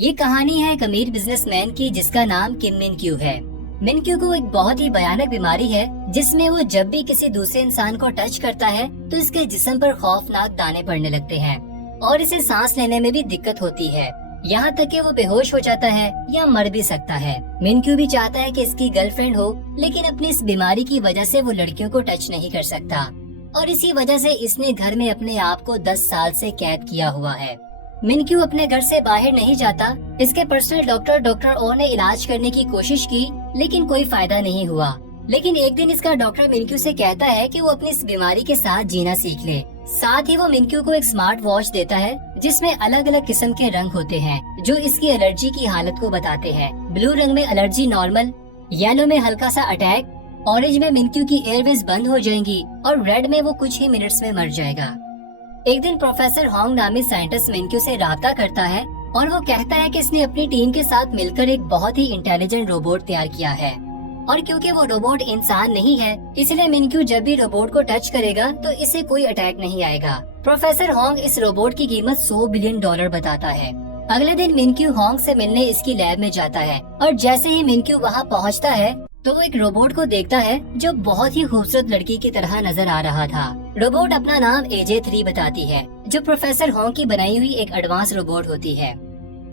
یہ کہانی ہے ایک امیر بزنس مین کی جس کا نام کم من کیو ہے۔ من کیو کو ایک بہت ہی بھیانک بیماری ہے جس میں وہ جب بھی کسی دوسرے انسان کو ٹچ کرتا ہے تو اس کے جسم پر خوفناک دانے پڑنے لگتے ہیں اور اسے سانس لینے میں بھی دقت ہوتی ہے، یہاں تک کہ وہ بے ہوش ہو جاتا ہے یا مر بھی سکتا ہے۔ من کیو بھی چاہتا ہے کہ اس کی گرل فرینڈ ہو، لیکن اپنی اس بیماری کی وجہ سے وہ لڑکیوں کو ٹچ نہیں کر سکتا اور اسی وجہ سے اس نے گھر میں اپنے آپ کو 10 سال سے قید کیا ہوا ہے۔ من کیو اپنے گھر سے باہر نہیں جاتا۔ اس کے پرسنل ڈاکٹر او نے علاج کرنے کی کوشش کی لیکن کوئی فائدہ نہیں ہوا۔ لیکن ایک دن اس کا ڈاکٹر من کیو سے کہتا ہے کہ وہ اپنی اس بیماری کے ساتھ جینا سیکھ لے۔ ساتھ ہی وہ من کیو کو ایک سمارٹ واچ دیتا ہے جس میں الگ الگ قسم کے رنگ ہوتے ہیں جو اس کی الرجی کی حالت کو بتاتے ہیں۔ بلو رنگ میں الرجی نارمل، یلو میں ہلکا سا اٹیک، اورنج میں من کیو کی ایئر ویز بند ہو جائیں گی اور ریڈ میں وہ کچھ ہی منٹس میں مر جائے گا۔ ایک دن پروفیسر ہانگ نامی سائنٹسٹ من کیو سے رابطہ کرتا ہے اور وہ کہتا ہے کہ اس نے اپنی ٹیم کے ساتھ مل کر ایک بہت ہی انٹیلیجنٹ روبوٹ تیار کیا ہے، اور کیونکہ وہ روبوٹ انسان نہیں ہے اس لیے من کیو جب بھی روبوٹ کو ٹچ کرے گا تو اسے کوئی اٹیک نہیں آئے گا۔ پروفیسر ہانگ اس روبوٹ کی قیمت $100 بلین بتاتا ہے۔ اگلے دن من کیو ہانگ سے ملنے اس کی لیب میں جاتا ہے اور جیسے ہی من کیو وہاں پہنچتا ہے تو وہ ایک روبوٹ کو دیکھتا ہے جو بہت ہی خوبصورت لڑکی کی طرح نظر آ رہا تھا۔ روبوٹ اپنا نام AJ3 بتاتی ہے جو پروفیسر ہانگ کی بنائی ہوئی ایک ایڈوانس روبوٹ ہوتی ہے۔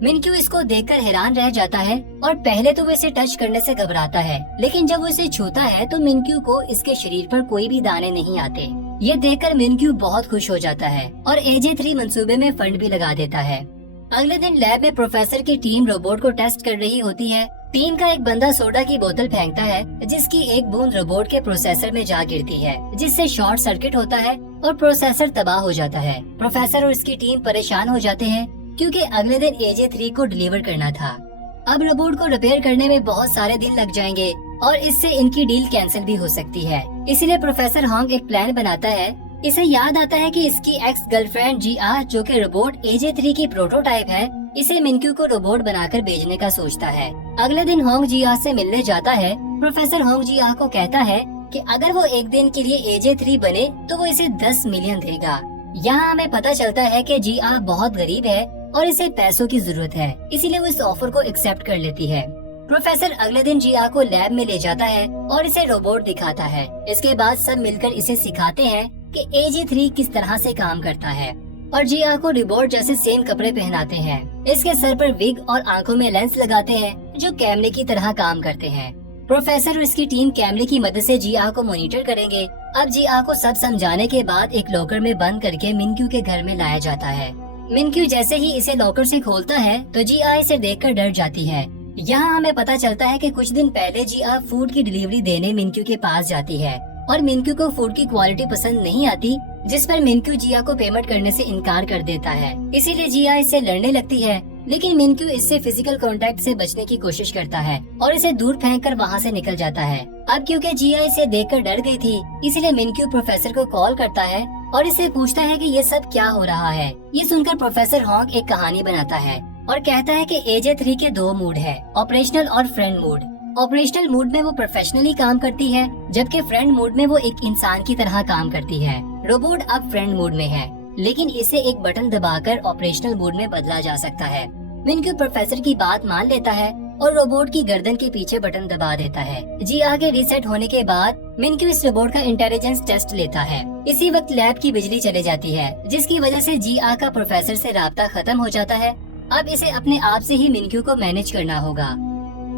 من کیو اس کو دیکھ کر حیران رہ جاتا ہے اور پہلے تو وہ اسے ٹچ کرنے سے گھبراتا ہے، لیکن جب وہ اسے چھوتا ہے تو من کیو کو اس کے شریر پر کوئی بھی دانے نہیں آتے۔ یہ دیکھ کر من کیو بہت خوش ہو جاتا ہے اور AJ3 منصوبے میں فنڈ بھی لگا دیتا ہے۔ اگلے دن لیب میں پروفیسر کی ٹیم روبوٹ کو ٹیسٹ کر رہی ہوتی ہے۔ ٹیم کا ایک بندہ سوڈا کی بوتل پھینکتا ہے جس کی ایک بوند روبوٹ کے پروسیسر میں جا گرتی ہے جس سے شارٹ سرکٹ ہوتا ہے اور پروسیسر تباہ ہو جاتا ہے۔ پروفیسر اور اس کی ٹیم پریشان ہو جاتے ہیں کیونکہ اگلے دن AJ3 کو ڈیلیور کرنا تھا۔ اب روبوٹ کو ریپیئر کرنے میں بہت سارے دن لگ جائیں گے اور اس سے ان کی ڈیل کینسل بھی ہو سکتی ہے، اسی لیے پروفیسر ہانگ ایک پلان بناتا ہے۔ اسے یاد آتا ہے کہ اس کی ایکس گرل فرینڈ GR جو کہ روبوٹ AJ3 کی پروٹوٹائپ ہے، اسے من کیو کو روبوٹ بنا کر بھیجنے کا سوچتا ہے۔ اگلے دن ہانگ GR سے ملنے جاتا ہے۔ پروفیسر ہانگ GR کو کہتا ہے کہ اگر وہ ایک دن کے لیے AJ3 بنے تو وہ اسے 10 ملین دے گا۔ یہاں ہمیں پتہ چلتا ہے کہ GR بہت غریب ہے اور اسے پیسوں کی ضرورت ہے، اسی لیے وہ اس آفر کو ایکسپٹ کر لیتی ہے۔ پروفیسر اگلے دن GR کو لیب میں لے جاتا ہے اور اسے روبوٹ دکھاتا ہے۔ اس کے بعد سب مل کر اسے سکھاتے ہیں کہ AJ3 کس طرح سے کام کرتا ہے اور GR کو روبوٹ جیسے سیم کپڑے پہناتے ہیں۔ اس کے سر پر وگ اور آنکھوں میں لینس لگاتے ہیں جو کیمرے کی طرح کام کرتے ہیں۔ پروفیسر اور اس کی ٹیم کیمرے کی مدد سے GR کو مانیٹر کریں گے۔ اب GR کو سب سمجھانے کے بعد ایک لاکر میں بند کر کے من کیو کے گھر میں لایا جاتا ہے۔ من کیو جیسے ہی اسے لاکر سے کھولتا ہے تو GR اسے دیکھ کر ڈر جاتی ہے۔ یہاں ہمیں پتہ چلتا ہے کہ کچھ دن پہلے GR فوڈ کی ڈیلیوری دینے من کیو کے پاس جاتی ہے اور من کیو کو فوڈ کی کوالٹی پسند نہیں آتی، جس پر من کیو GR کو پیمنٹ کرنے سے انکار کر دیتا ہے۔ اسی لیے GR اس سے لڑنے لگتی ہے، لیکن من کیو اس سے فزیکل کانٹیکٹ سے بچنے کی کوشش کرتا ہے اور اسے دور پھینک کر وہاں سے نکل جاتا ہے۔ اب کیونکہ GR اسے دیکھ کر ڈر گئی تھی، اسی لیے من کیو پروفیسر کو کال کرتا ہے اور اسے پوچھتا ہے کہ یہ سب کیا ہو رہا ہے۔ یہ سن کر پروفیسر ہانگ ایک کہانی بناتا ہے اور کہتا ہے کہ AJ3 کے 2 موڈ ہے، آپریشنل اور فرینڈ موڈ۔ آپریشنل موڈ میں وہ پروفیشنلی کام کرتی ہے، جبکہ فرینڈ موڈ میں وہ ایک انسان کی طرح کام کرتی ہے۔ روبوٹ اب فرینڈ موڈ میں ہے، لیکن اسے ایک بٹن دبا کر آپریشنل موڈ میں بدلا جا سکتا ہے۔ من کیو پروفیسر کی بات مان لیتا ہے اور روبوٹ کی گردن کے پیچھے بٹن دبا دیتا ہے۔ GR کے ریسیٹ ہونے کے بعد من کیو اس روبوٹ کا انٹیلیجنس ٹیسٹ لیتا ہے۔ اسی وقت لیب کی بجلی چلے جاتی ہے جس کی وجہ سے GR کا پروفیسر سے رابطہ ختم ہو جاتا ہے۔ اب اسے اپنے آپ سے ہی من کیو کو مینج کرنا ہوگا۔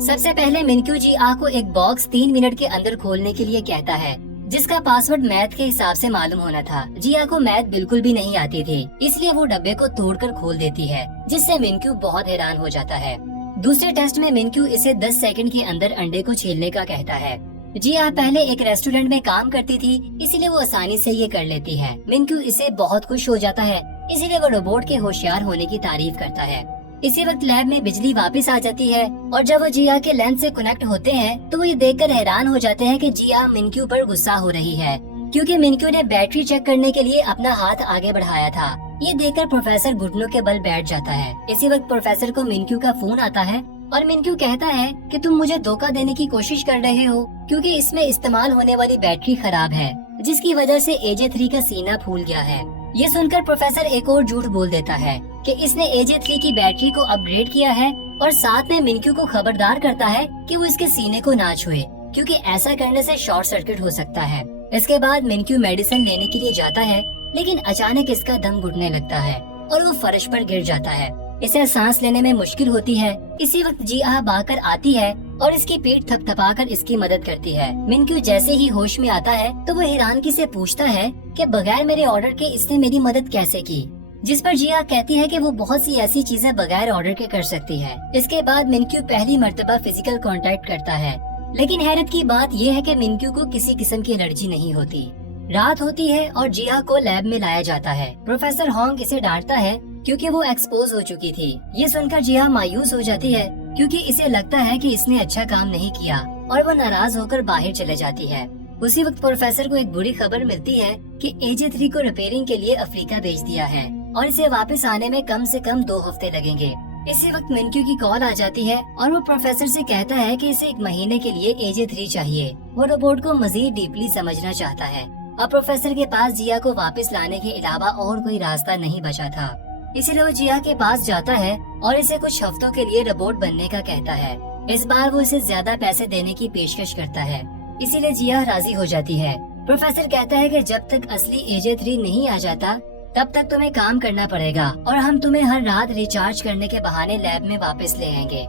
سب سے پہلے من کیو GR کو ایک باکس 3 منٹ کے اندر کھولنے کے لیے کہتا ہے جس کا پاسورڈ میتھ کے حساب سے معلوم ہونا تھا۔ GR کو میتھ بالکل بھی نہیں آتی تھی، اس لیے وہ ڈبے کو توڑ کر کھول دیتی ہے جس سے من کیو بہت حیران ہو جاتا ہے۔ دوسرے ٹیسٹ میں من کیو اسے 10 سیکنڈ کے اندر انڈے کو چھیلنے کا کہتا ہے۔ GR پہلے ایک ریسٹورینٹ میں کام کرتی تھی، اسی لیے وہ آسانی سے یہ کر لیتی ہے۔ من کیو اسے بہت خوش ہو جاتا ہے، اسی لیے وہ روبوٹ کے ہوشیار ہونے کی تعریف کرتا ہے۔ اسی وقت لیب میں بجلی واپس آ جاتی ہے اور جب وہ GR کے لینس سے کنیکٹ ہوتے ہیں تو وہ یہ دیکھ کر حیران ہو جاتے ہیں کہ GR من کیو پر غصہ ہو رہی ہے کیونکہ من کیو نے بیٹری چیک کرنے کے لیے اپنا ہاتھ آگے بڑھایا تھا۔ یہ دیکھ کر پروفیسر گھٹنوں کے بل بیٹھ جاتا ہے۔ اسی وقت پروفیسر کو من کیو کا فون آتا ہے اور من کیو کہتا ہے کہ تم مجھے دھوکہ دینے کی کوشش کر رہے ہو کیونکہ اس میں استعمال ہونے والی بیٹری خراب ہے جس کی وجہ سے AJ3 کا سینہ پھول گیا ہے۔ ये सुनकर प्रोफेसर एक और झूठ बोल देता है कि इसने AJ3 की बैटरी को अपग्रेड किया है और साथ में मिनक्यू को खबरदार करता है कि वो इसके सीने को ना छुए, क्योंकि ऐसा करने से शॉर्ट सर्किट हो सकता है। इसके बाद मिनक्यू मेडिसिन लेने के लिए जाता है, लेकिन अचानक इसका दम घुटने लगता है और वो फर्श पर गिर जाता है। इसे सांस लेने में मुश्किल होती है। इसी वक्त जिया भागकर आती है और इसकी पीठ थपथपाकर इसकी मदद करती है। मिनक्यू जैसे ही होश में आता है तो वो हैरानगी से पूछता है कि बगैर मेरे ऑर्डर के इसने मेरी मदद कैसे की, जिस पर जिया कहती है कि वो बहुत सी ऐसी चीजें बगैर ऑर्डर के कर सकती है। इसके बाद मिनक्यू पहली मर्तबा फिजिकल कांटेक्ट करता है, लेकिन हैरत की बात ये है कि मिनक्यू को किसी किस्म की एलर्जी नहीं होती। रात होती है और जिया को लैब में लाया जाता है। प्रोफेसर होंग इसे डांटता है क्योंकि वो एक्सपोज हो चुकी थी। ये सुनकर जिया मायूस हो जाती है क्योंकि इसे लगता है कि इसने अच्छा काम नहीं किया और वो नाराज होकर बाहर चले जाती है। उसी वक्त प्रोफेसर को एक बुरी खबर मिलती है कि AJ3 को रिपेयरिंग के लिए अफ्रीका भेज दिया है और इसे वापस आने में कम से कम 2 हफ्ते लगेंगे। इसी वक्त मिनक्यू की कॉल आ जाती है और वो प्रोफेसर से कहता है कि इसे 1 महीने के लिए AJ3 चाहिए। वो रोबोट को मजीद डीपली समझना चाहता है। अब प्रोफेसर के पास जिया को वापस लाने के अलावा और कोई रास्ता नहीं बचा था, इसीलिए वो जिया के पास जाता है और इसे कुछ हफ्तों के लिए रोबोट बनने का कहता है। इस बार वो इसे ज्यादा पैसे देने की पेशकश करता है, इसीलिए जिया राजी हो जाती है। प्रोफेसर कहता है कि जब तक असली AJ3 नहीं आ जाता तब तक तुम्हें काम करना पड़ेगा और हम तुम्हें हर रात रिचार्ज करने के बहाने लैब में वापस ले आएंगे।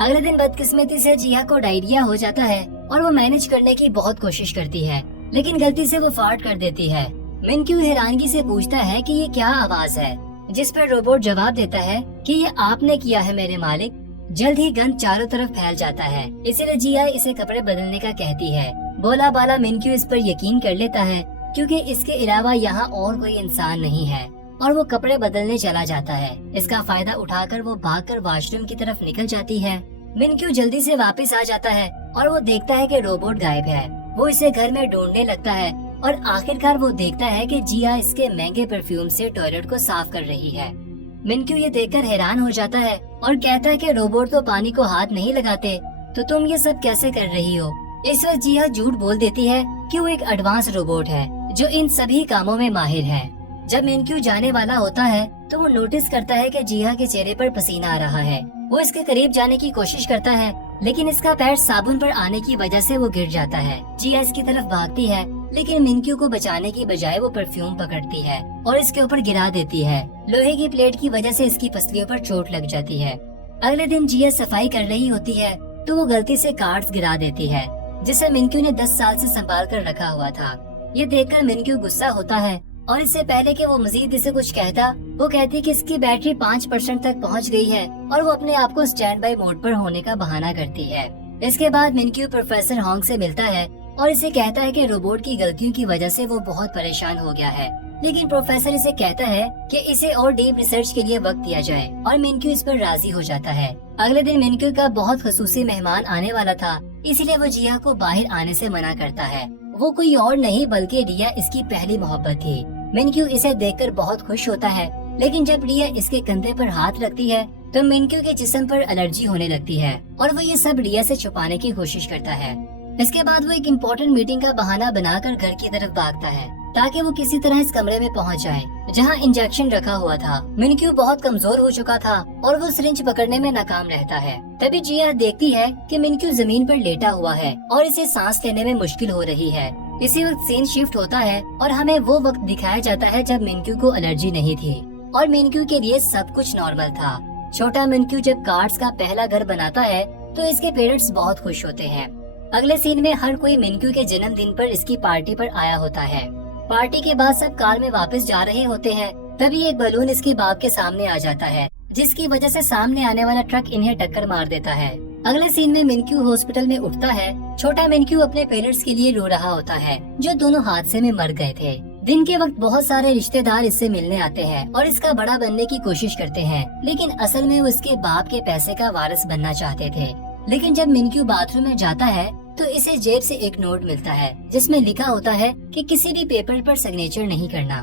अगले दिन बदकिस्मती से जिया को डायरिया हो जाता है और वो मैनेज करने की बहुत कोशिश करती है, लेकिन गलती से वो फार्ट कर देती है। मिनक्यू हैरानगी से पूछता है कि ये क्या आवाज है, जिस पर रोबोट जवाब देता है कि ये आपने किया है मेरे मालिक। जल्द ही गंध चारों तरफ फैल जाता है, इसीलिए जिया इसे कपड़े बदलने का कहती है। बोला बाला मिनक्यू इस पर यकीन कर लेता है क्योंकि इसके अलावा यहाँ और कोई इंसान नहीं है और वो कपड़े बदलने चला जाता है। इसका फायदा उठाकर वो भागकर वॉशरूम की तरफ निकल जाती है। मिनक्यू जल्दी से वापस आ जाता है और वो देखता है कि रोबोट गायब है। वो इसे घर में ढूंढने लगता है और आखिरकार वो देखता है कि जिया इसके महंगे परफ्यूम से टॉयलेट को साफ कर रही है। मिनक्यू ये देखकर हैरान हो जाता है और कहता है कि रोबोट तो पानी को हाथ नहीं लगाते, तो तुम ये सब कैसे कर रही हो। इस वक्त जिया झूठ बोल देती है कि वो एक एडवांस रोबोट है जो इन सभी कामों में माहिर है। जब मिनक्यू जाने वाला होता है तो वो नोटिस करता है कि जिया के चेहरे पर पसीना आ रहा है। वो इसके करीब जाने की कोशिश करता है, लेकिन इसका पैर साबुन पर आने की वजह से वो गिर जाता है। जिया इसकी तरफ भागती है, लेकिन मिनक्यू को बचाने की बजाय वो परफ्यूम पकड़ती है और इसके ऊपर गिरा देती है। लोहे की प्लेट की वजह से इसकी पसलियों पर चोट लग जाती है। अगले दिन जिया सफाई कर रही होती है तो वो गलती से कार्ड्स गिरा देती है, जिसे मिनक्यू ने 10 साल से संभाल कर रखा हुआ था। ये देखकर मिनक्यू गुस्सा होता है और इससे पहले कि वो मजीद इसे कुछ कहता, वो कहती कि इसकी बैटरी 5% तक पहुंच गई है और वो अपने आप को स्टैंड बाई मोड पर होने का बहाना करती है। इसके बाद मिनक्यू प्रोफेसर होंग से मिलता है और इसे कहता है कि रोबोट की गलतियों की वजह से वो बहुत परेशान हो गया है, लेकिन प्रोफेसर इसे कहता है कि इसे और डीप रिसर्च के लिए वक्त दिया जाए और मिनक्यू इस पर राजी हो जाता है। अगले दिन मिनक्यू का बहुत खसूसी मेहमान आने वाला था, इसीलिए वो जिया को बाहर आने से मना करता है। वो कोई और नहीं बल्कि रिया इसकी पहली मोहब्बत थी। मिनक्यू इसे देखकर बहुत खुश होता है, लेकिन जब रिया इसके कंधे पर हाथ रखती है तो मिनक्यू के जिस्म पर एलर्जी होने लगती है और वो ये सब रिया से छुपाने की कोशिश करता है। इसके बाद वो एक इम्पोर्टेंट मीटिंग का बहाना बनाकर घर की तरफ भागता है ताकि वो किसी तरह इस कमरे में पहुंच जाए जहां इंजेक्शन रखा हुआ था। मिनक्यू बहुत कमजोर हो चुका था और वो सिरिंज पकड़ने में नाकाम रहता है। तभी जिया देखती है कि मिनक्यू जमीन पर लेटा हुआ है और इसे सांस लेने में मुश्किल हो रही है। इसी वक्त सीन शिफ्ट होता है और हमें वो वक्त दिखाया जाता है जब मिनक्यू को एलर्जी नहीं थी और मिनक्यू के लिए सब कुछ नॉर्मल था। छोटा मिनक्यू जब कार्ड्स का पहला घर बनाता है तो इसके पेरेंट्स बहुत खुश होते हैं। अगले सीन में हर कोई मिनक्यू के जन्मदिन पर इसकी पार्टी पर आया होता है। पार्टी के बाद सब कार में वापस जा रहे होते हैं, तभी एक बलून इसके बाप के सामने आ जाता है, जिसकी वजह से सामने आने वाला ट्रक इन्हें टक्कर मार देता है। अगले सीन में मिनक्यू हॉस्पिटल में उठता है। छोटा मिनक्यू अपने पेरेंट्स के लिए रो रहा होता है जो दोनों हादसे में मर गए थे। दिन के वक्त बहुत सारे रिश्तेदार इससे मिलने आते हैं और इसका बड़ा बनने की कोशिश करते हैं, लेकिन असल में वो इसके बाप के पैसे का वारिस बनना चाहते थे। लेकिन जब मिनक्यू बाथरूम में जाता है तो इसे जेब से एक नोट मिलता है जिसमें लिखा होता है कि किसी भी पेपर पर सिग्नेचर नहीं करना।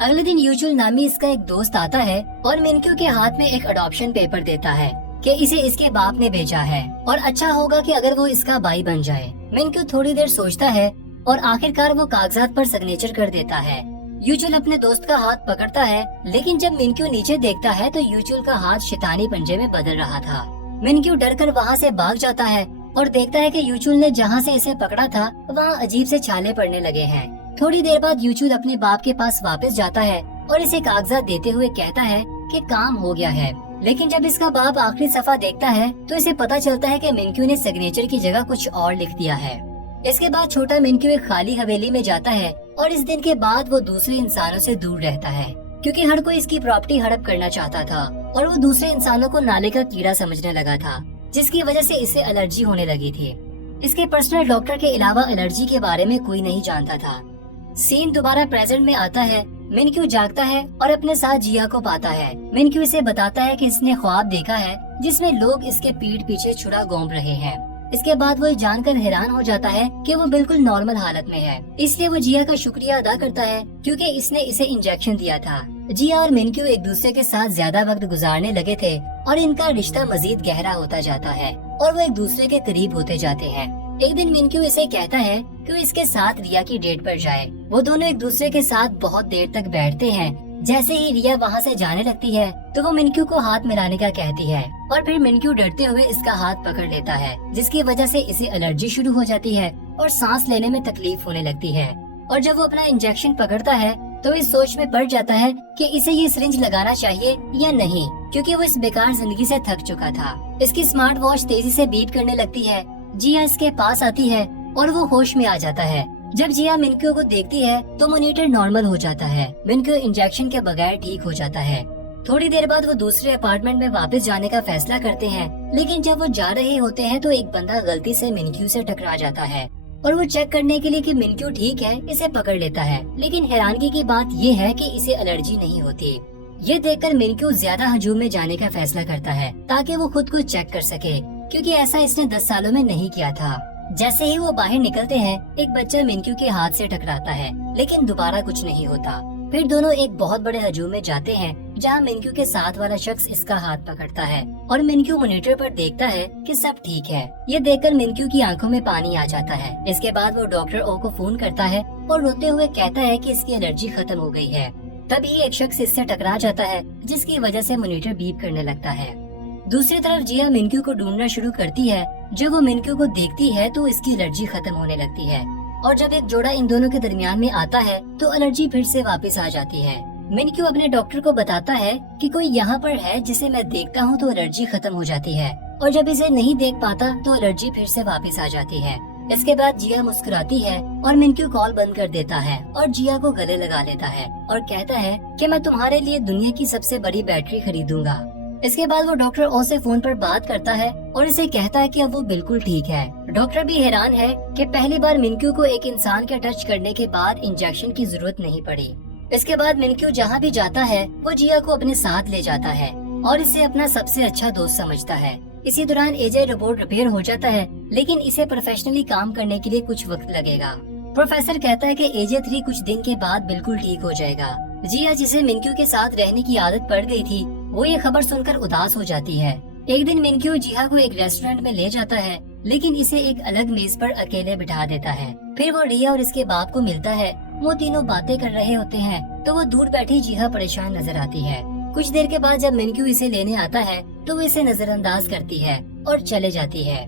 अगले दिन यूजुअल नामी इसका एक दोस्त आता है और मिनक्यू के हाथ में एक अडॉप्शन पेपर देता है कि इसे इसके बाप ने भेजा है और अच्छा होगा कि अगर वो इसका भाई बन जाए। मिनक्यू थोड़ी देर सोचता है और आखिरकार वो कागजात पर सिग्नेचर कर देता है। यूचुल अपने दोस्त का हाथ पकड़ता है, लेकिन जब मिनक्यू नीचे देखता है तो यूचुल का हाथ शैतानी पंजे में बदल रहा था। मिनक्यू डरकर वहाँ से भाग जाता है और देखता है कि यूचुल ने जहाँ से इसे पकड़ा था वहाँ अजीब से छाले पड़ने लगे हैं। थोड़ी देर बाद यूचुल अपने बाप के पास वापस जाता है और इसे कागजात देते हुए कहता है कि काम हो गया है। लेकिन जब इसका बाप आखिरी सफा देखता है तो इसे पता चलता है कि मिनक्यू ने सिग्नेचर की जगह कुछ और लिख दिया है। इसके बाद छोटा मिनक्यू एक खाली हवेली में जाता है और इस दिन के बाद वो दूसरे इंसानों से दूर रहता है, क्योंकि हर कोई इसकी प्रॉपर्टी हड़प करना चाहता था और वो दूसरे इंसानों को नाले का कीड़ा समझने लगा था, जिसकी वजह से इसे एलर्जी होने लगी थी। इसके पर्सनल डॉक्टर के अलावा एलर्जी के बारे में कोई नहीं जानता था। सीन दोबारा प्रेजेंट में आता है। मिनक्यू जागता है और अपने साथ जिया को पाता है। मिनक्यू इसे बताता है कि इसने ख्वाब देखा है जिसमें लोग इसके पीठ पीछे छुरा घोंप रहे हैं। इसके बाद वो जानकर हैरान हो जाता है कि वो बिल्कुल नॉर्मल हालत में है। इसलिए वो जिया का शुक्रिया अदा करता है क्योंकि इसने इसे इंजेक्शन दिया था। जिया और मिनक्यू एक दूसरे के साथ ज्यादा वक्त गुजारने लगे थे और इनका रिश्ता मजीद गहरा होता जाता है और वो एक दूसरे के करीब होते जाते हैं। एक दिन मिनक्यू इसे कहता है कि वो इसके साथ रिया की डेट पर जाए। वो दोनों एक दूसरे के साथ बहुत देर तक बैठते हैं। जैसे ही रिया वहाँ से जाने लगती है तो वो मिनक्यू को हाथ मिलाने का कहती है और फिर मिनक्यू डरते हुए इसका हाथ पकड़ लेता है, जिसकी वजह से इसे एलर्जी शुरू हो जाती है और सांस लेने में तकलीफ होने लगती है। और जब वो अपना इंजेक्शन पकड़ता है तो इस सोच में पड़ जाता है कि इसे ये सिरिंज लगाना चाहिए या नहीं, क्योंकि वो इस बेकार जिंदगी से थक चुका था। इसकी स्मार्ट वॉच तेजी से बीप करने लगती है। जिया इसके पास आती है और वो होश में आ जाता है। जब जिया मिनक्यू को देखती है तो मॉनिटर नॉर्मल हो जाता है। मिनक्यू इंजेक्शन के बगैर ठीक हो जाता है। थोड़ी देर बाद वो दूसरे अपार्टमेंट में वापस जाने का फैसला करते हैं, लेकिन जब वो जा रहे होते हैं तो एक बंदा गलती से मिनक्यू से टकरा जाता है और वो चेक करने के लिए कि मिनक्यू ठीक है इसे पकड़ लेता है। लेकिन हैरानगी की बात ये है कि इसे एलर्जी नहीं होती। ये देखकर मिनक्यू ज्यादा हजूम में जाने का फैसला करता है ताकि वो खुद को चेक कर सके, क्योंकि ऐसा इसने 10 सालों में नहीं किया था। जैसे ही वो बाहर निकलते हैं एक बच्चा मिनक्यू के हाथ से टकराता है, लेकिन दोबारा कुछ नहीं होता। फिर दोनों एक बहुत बड़े हजूम में जाते हैं जहाँ मिनक्यू के साथ वाला शख्स इसका हाथ पकड़ता है और मिनक्यू मॉनिटर पर देखता है कि सब ठीक है। ये देखकर मिनक्यू की आंखों में पानी आ जाता है। इसके बाद वो डॉक्टर ओ को फोन करता है और रोते हुए कहता है कि इसकी एलर्जी खत्म हो गई है। तभी एक शख्स इससे टकरा जाता है, जिसकी वजह से मॉनिटर बीप करने लगता है। दूसरी तरफ जिया मिनक्यू को ढूंढना शुरू करती है। जब वो मिनक्यू को देखती है तो इसकी एलर्जी खत्म होने लगती है और जब एक जोड़ा इन दोनों के दरमियान में आता है तो एलर्जी फिर से वापस आ जाती है। मिनक्यू अपने डॉक्टर को बताता है कि कोई यहाँ पर है जिसे मैं देखता हूँ तो एलर्जी खत्म हो जाती है, और जब इसे नहीं देख पाता तो एलर्जी फिर से वापस आ जाती है। इसके बाद जिया मुस्कुराती है और मिनक्यू कॉल बंद कर देता है और जिया को गले लगा लेता है और कहता है कि मैं तुम्हारे लिए दुनिया की सबसे बड़ी बैटरी खरीदूंगा। इसके बाद वो डॉक्टर ओ से फोन पर बात करता है और इसे कहता है कि अब वो बिल्कुल ठीक है। डॉक्टर भी हैरान है कि पहली बार मिनक्यू को एक इंसान के टच करने के बाद इंजेक्शन की जरूरत नहीं पड़ी। इसके बाद मिनक्यू जहाँ भी जाता है वो जिया को अपने साथ ले जाता है और इसे अपना सबसे अच्छा दोस्त समझता है। इसी दौरान एजे रोबोट रिपेयर हो जाता है, लेकिन इसे प्रोफेशनली काम करने के लिए कुछ वक्त लगेगा। प्रोफेसर कहता है कि एजे 3 कुछ दिन के बाद बिल्कुल ठीक हो जाएगा। जिया, जिसे मिनक्यू के साथ रहने की आदत पड़ गई थी, वो ये खबर सुनकर उदास हो जाती है। एक दिन मिनक्यू जिया को एक रेस्टोरेंट में ले जाता है, लेकिन इसे एक अलग मेज पर अकेले बिठा देता है। फिर वो रिया और इसके बाप को मिलता है। वो तीनों बातें कर रहे होते हैं तो वो दूर बैठी जिया परेशान नजर आती है। कुछ देर के बाद जब मिनक्यू इसे लेने आता है तो वो इसे नजरअंदाज करती है और चले जाती है।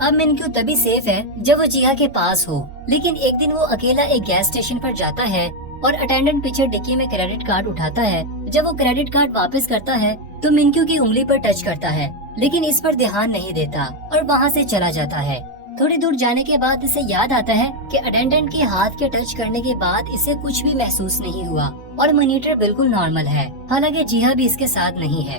अब मिनक्यू तभी सेफ है जब वो जिया के पास हो, लेकिन एक दिन वो अकेला एक गैस स्टेशन पर जाता है और अटेंडेंट पीछे डिक्की में क्रेडिट कार्ड उठाता है। जब वो क्रेडिट कार्ड वापस करता है तो मिनक्यू की उंगली पर टच करता है, लेकिन इस पर ध्यान नहीं देता और वहाँ से चला जाता है। थोड़ी दूर जाने के बाद इसे याद आता है कि अटेंडेंट के हाथ के टच करने के बाद इसे कुछ भी महसूस नहीं हुआ और मॉनिटर बिल्कुल नॉर्मल है, हालांकि जिया भी इसके साथ नहीं है।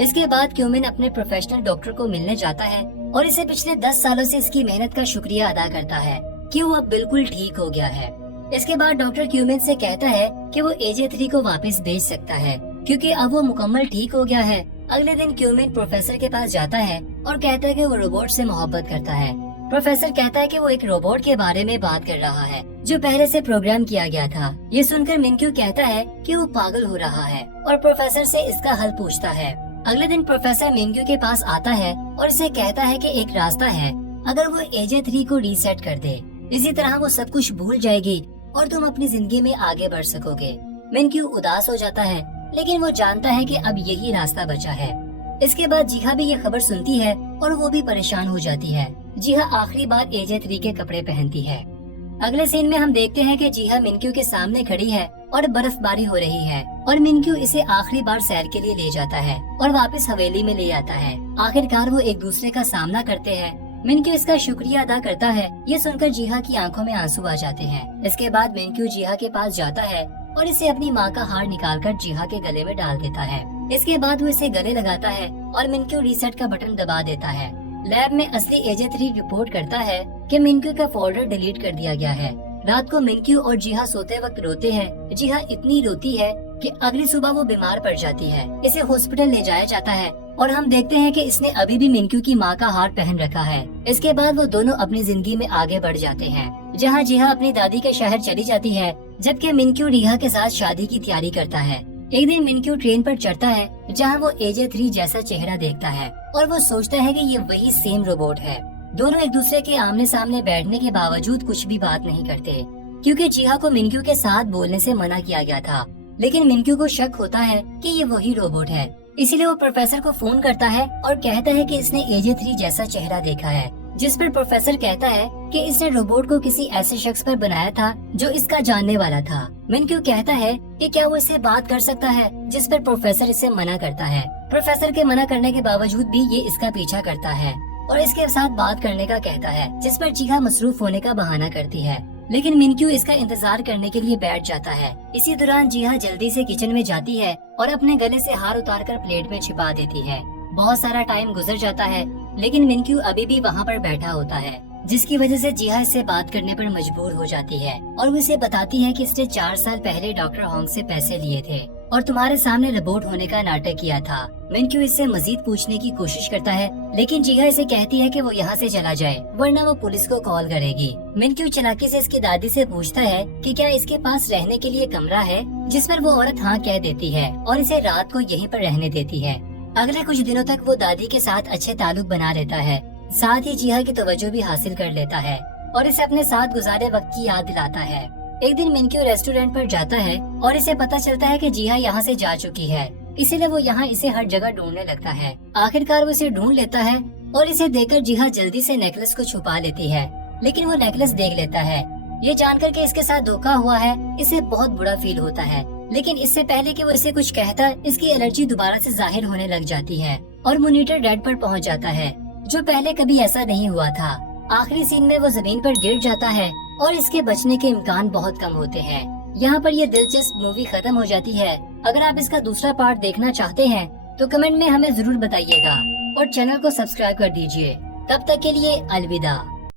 इसके बाद क्यूमिन अपने प्रोफेशनल डॉक्टर को मिलने जाता है और इसे पिछले 10 सालों से इसकी मेहनत का शुक्रिया अदा करता है कि वो अब बिल्कुल ठीक हो गया है। इसके बाद डॉक्टर क्यूमिन से कहता है कि वो एजे 3 को वापस भेज सकता है क्योंकि अब वो मुकम्मल ठीक हो गया है। अगले दिन क्यूमिन प्रोफेसर के पास जाता है और कहता है कि वो रोबोट से मोहब्बत करता है। प्रोफेसर कहता है कि वो एक रोबोट के बारे में बात कर रहा है जो पहले से प्रोग्राम किया गया था। ये सुनकर मिनक्यू कहता है कि वो पागल हो रहा है और प्रोफेसर से इसका हल पूछता है। अगले दिन प्रोफेसर मिनक्यू के पास आता है और इसे कहता है कि एक रास्ता है, अगर वो एजे 3 को रीसेट कर दे, इसी तरह वो सब कुछ भूल जाएगी और तुम अपनी जिंदगी में आगे बढ़ सकोगे। मिनक्यू उदास हो जाता है, लेकिन वो जानता है कि अब यही रास्ता बचा है। इसके बाद जीहा भी ये खबर सुनती है और वो भी परेशान हो जाती है। जीहा आखिरी बार AJ3 के कपड़े पहनती है। अगले सीन में हम देखते हैं कि जीहा मिनक्यू के सामने खड़ी है और बर्फबारी हो रही है और मिनक्यू इसे आखिरी बार सैर के लिए ले जाता है और वापस हवेली में ले आता है। आखिरकार वो एक दूसरे का सामना करते हैं। मिनक्यू इसका शुक्रिया अदा करता है। ये सुनकर जीहा की आंखों में आंसू आ जाते हैं। इसके बाद मिनक्यू जीहा के पास जाता है और इसे अपनी माँ का हार निकालकर जीहा के गले में डाल देता है। इसके बाद वो इसे गले लगाता है और मिनक्यू रीसेट का बटन दबा देता है। लैब में असली AJ3 रिपोर्ट करता है कि मिनक्यू का फोल्डर डिलीट कर दिया गया है। रात को मिनक्यू और जीहा सोते वक्त रोते हैं। जीहा इतनी रोती है कि अगली सुबह वो बीमार पड़ जाती है। इसे हॉस्पिटल ले जाया जाता है और हम देखते हैं कि इसने अभी भी मिनक्यू की माँ का हार पहन रखा है। इसके बाद वो दोनों अपनी जिंदगी में आगे बढ़ जाते हैं, जहाँ जीहा अपनी दादी के शहर चली जाती है, जबकि मिनक्यू रिहा के साथ शादी की तैयारी करता है। एक दिन मिनक्यू ट्रेन पर चढ़ता है, जहाँ वो AJ3 जैसा चेहरा देखता है और वो सोचता है कि ये वही सेम रोबोट है। दोनों एक दूसरे के आमने सामने बैठने के बावजूद कुछ भी बात नहीं करते, क्योंकि जीहा को मिनक्यू के साथ बोलने से मना किया गया था। लेकिन मिनक्यू को शक होता है कि ये वही रोबोट है, इसीलिए वो प्रोफेसर को फोन करता है और कहता है कि इसने AJ3 जैसा चेहरा देखा है। जिस पर प्रोफेसर कहता है कि इसने रोबोट को किसी ऐसे शख्स पर बनाया था जो इसका जानने वाला था। मिनक्यू कहता है कि क्या वो इससे बात कर सकता है, जिस पर प्रोफेसर इसे मना करता है। प्रोफेसर के मना करने के बावजूद भी ये इसका पीछा करता है और इसके साथ बात करने का कहता है, जिस पर जीहा मसरूफ होने का बहाना करती है। लेकिन मिनक्यू इसका इंतजार करने के लिए बैठ जाता है। इसी दौरान जीहा जल्दी से किचन में जाती है और अपने गले से हार उतारकर प्लेट में छिपा देती है। बहुत सारा टाइम गुजर जाता है, लेकिन मिनक्यू अभी भी वहाँ पर बैठा होता है, जिसकी वजह से जीहा इससे बात करने पर मजबूर हो जाती है और वो इसे बताती है कि इसने 4 साल पहले डॉक्टर होंग से पैसे लिए थे और तुम्हारे सामने रोबोट होने का नाटक किया था। मिनक्यू इससे मजीद पूछने की कोशिश करता है, लेकिन जीहा इसे कहती है कि वो यहाँ से चला जाए, वरना वो पुलिस को कॉल करेगी। मिनक्यू चालाकी से इसकी दादी से पूछता है कि क्या इसके पास रहने के लिए कमरा है, जिस पर वो औरत हाँ कह देती है और इसे रात को यहीं पर रहने देती है। अगले कुछ दिनों तक वो दादी के साथ अच्छे ताल्लुक बना रहता है, साथ ही जीहा की तवज्जो भी हासिल कर लेता है और इसे अपने साथ गुजारे वक्त की याद दिलाता है। एक दिन मिनक्यू रेस्टोरेंट पर जाता है और इसे पता चलता है कि जीहा यहाँ से जा चुकी है, इसीलिए वो यहाँ इसे हर जगह ढूंढने लगता है। आखिरकार वो इसे ढूंढ लेता है और इसे देखकर जीहा जल्दी से नेकलेस को छुपा लेती है, लेकिन वो नेकलेस देख लेता है। ये जानकर के इसके साथ धोखा हुआ है, इसे बहुत बुरा फील होता है, लेकिन इससे पहले कि वो इसे कुछ कहता, इसकी एलर्जी दोबारा से जाहिर होने लग जाती है और मॉनिटर डेड पर पहुंच जाता है, जो पहले कभी ऐसा नहीं हुआ था। आखिरी सीन में वो जमीन पर गिर जाता है और इसके बचने के इम्कान बहुत कम होते हैं। यहाँ पर ये दिलचस्प मूवी खत्म हो जाती है। अगर आप इसका दूसरा पार्ट देखना चाहते हैं तो कमेंट में हमें जरूर बताइएगा और चैनल को सब्सक्राइब कर दीजिए। तब तक के लिए अलविदा।